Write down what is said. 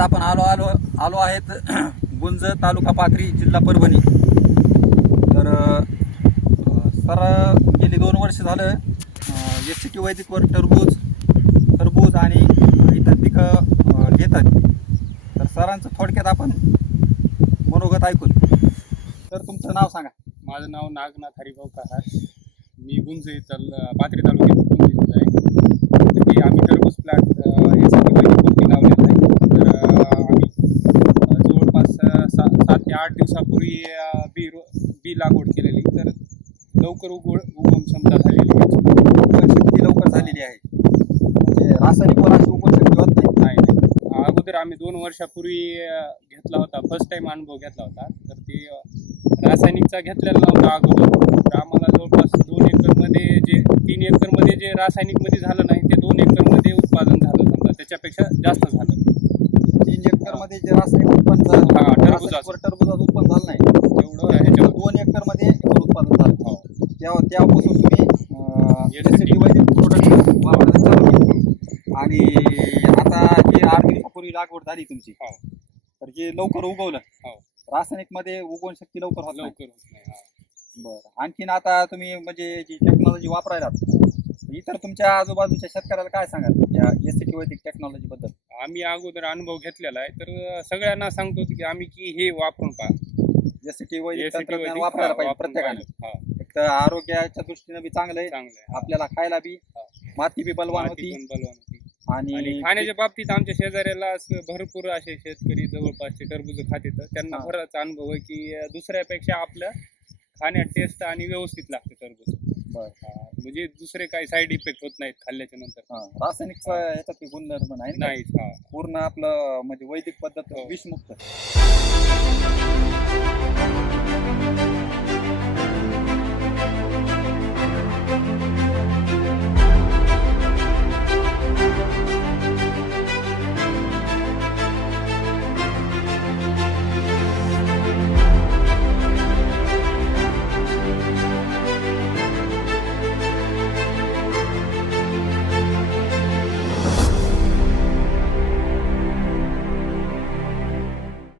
आपण आलो आहेत गुंज तालुका पाथरी जिल्हा परभणी. तर सर गेली 2 वर्ष झालं SCT वैदिकवर टरबूज आणि इतर पिकं घेतात. तर सरांचं थोडक्यात आपण मनोगत ऐकून. तर तुमचं नाव सांगा. माझं नाव नागनाथ हरिभाऊ कहार. मी गुंज पाथरी तालुक्यात गुंज इथं आहे. तर हे आम्ही टरबूज प्लॅट SCT वैदिकवरती लावलेलं आहे. तर आम्ही जवळपास 7 ते 8 दिवसापूर्वी बी लागवड केलेली. तर लवकर उगवण क्षमता झालेली आहे. उगवणशक्ती लवकर झालेली आहे. म्हणजे रासायनिक वनाची उगवणशक्ती होत नाही. नाही. अगोदर आम्ही 2 वर्षापूर्वी घेतला होता. फर्स्ट टाइम अनुभव घेतला होता. तर ते रासायनिकचा घेतलेला नव्हता अगोदर. तर आम्हाला जवळपास 2 एकरमध्ये 3 एकरमध्ये जे रासायनिकमध्ये झालं नाही ते 2 एकरमध्ये उत्पादन झालं. समजा त्याच्यापेक्षा जास्त झालं. 3 एकरमध्ये जे रासायनिक उत्पन्न झालं, टरबुजाचं उत्पन्न झालं नाही एवढं ह्याच्यावर 2 एकरमध्ये उत्पादन झालं. तेव्हापासून तुम्ही SCT वैदिक प्रोडक्ट वापरायला चालू केलं. आणि आता जी 8 दिवसापूर्वी लागवड झाली तुमची, तर जे लवकर उगवलं. रासायनिक मध्ये उगवणशक्ती लवकर होत नाही. बरं, आणखीन आता तुम्ही म्हणजे जी टेक्नॉलॉजी वापरायलात, इतर तुमच्या आजूबाजूच्या शेतकऱ्याला काय सांगाल या SCT वैदिक टेक्नॉलॉजी बद्दल? आम्ही अगोदर अनुभव घेतलेला आहे. तर सगळ्यांना सांगतो की आम्ही की हे वापरून पहा. SCT वैदिक तंत्रज्ञान वापरायला पाहिजे प्रत्येकाने. एक तर आरोग्याच्या दृष्टीने बी चांगलं आहे, आपल्याला खायला बी माती बी बलवान होती. आणि खाण्याच्या बाबतीत आमच्या शेजाऱ्याला भरपूर असे शेतकरी जवळपासचे टरबूज खाते. तर त्यांना बराच अनुभव आहे की दुसऱ्यापेक्षा आपल्या खाण्यात टेस्ट आणि व्यवस्थित लागते टरबूज. म्हणजे दुसरे काही साईड इफेक्ट होत नाहीत खाल्ल्याच्या नंतर. रासायनिकचा याच्यात गुणधर्म नाही. पूर्ण आपलं म्हणजे वैदिक पद्धत विषमुक्त.